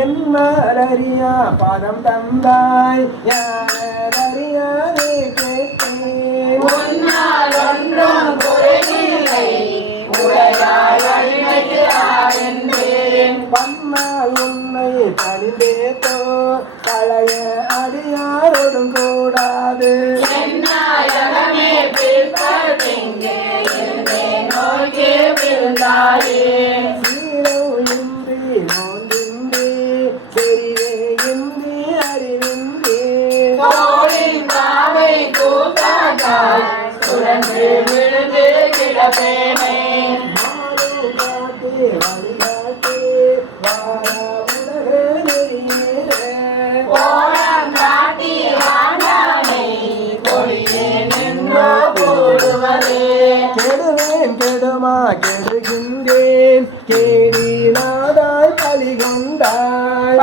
என்னறியா பதம் தந்தாய் யாரறியாதே கேட்டேன் உன்னால் ஒன்றும் குறையில்லை உடையாய் அடிமைக்கு ஆழ்ந்தேன் பன்னால் உன்னை பணிந்தேத்தோ பழைய அடியாரோடும் கூடாது என்னாயகமே பிற்படுங்கே என்னை நோக்கி விழுந்தாயே சீரோ இன்றி நோந்தின்றி பெரியே இன்றி அறிவின்றி தோளின் காவை கூத்தாட்டால் சுழன்று விழுந்து கிடப்பேனே மாறு காட்டு வழிகாட்டு வார உலக நெறியே ஓரம் காட்டி ஆண்டானை பொழியே நின்றோ போடுவதே கெடுவேன் கெடுமா கெடுகின்றேன் கேடினாதாய் பலி கொண்டாய்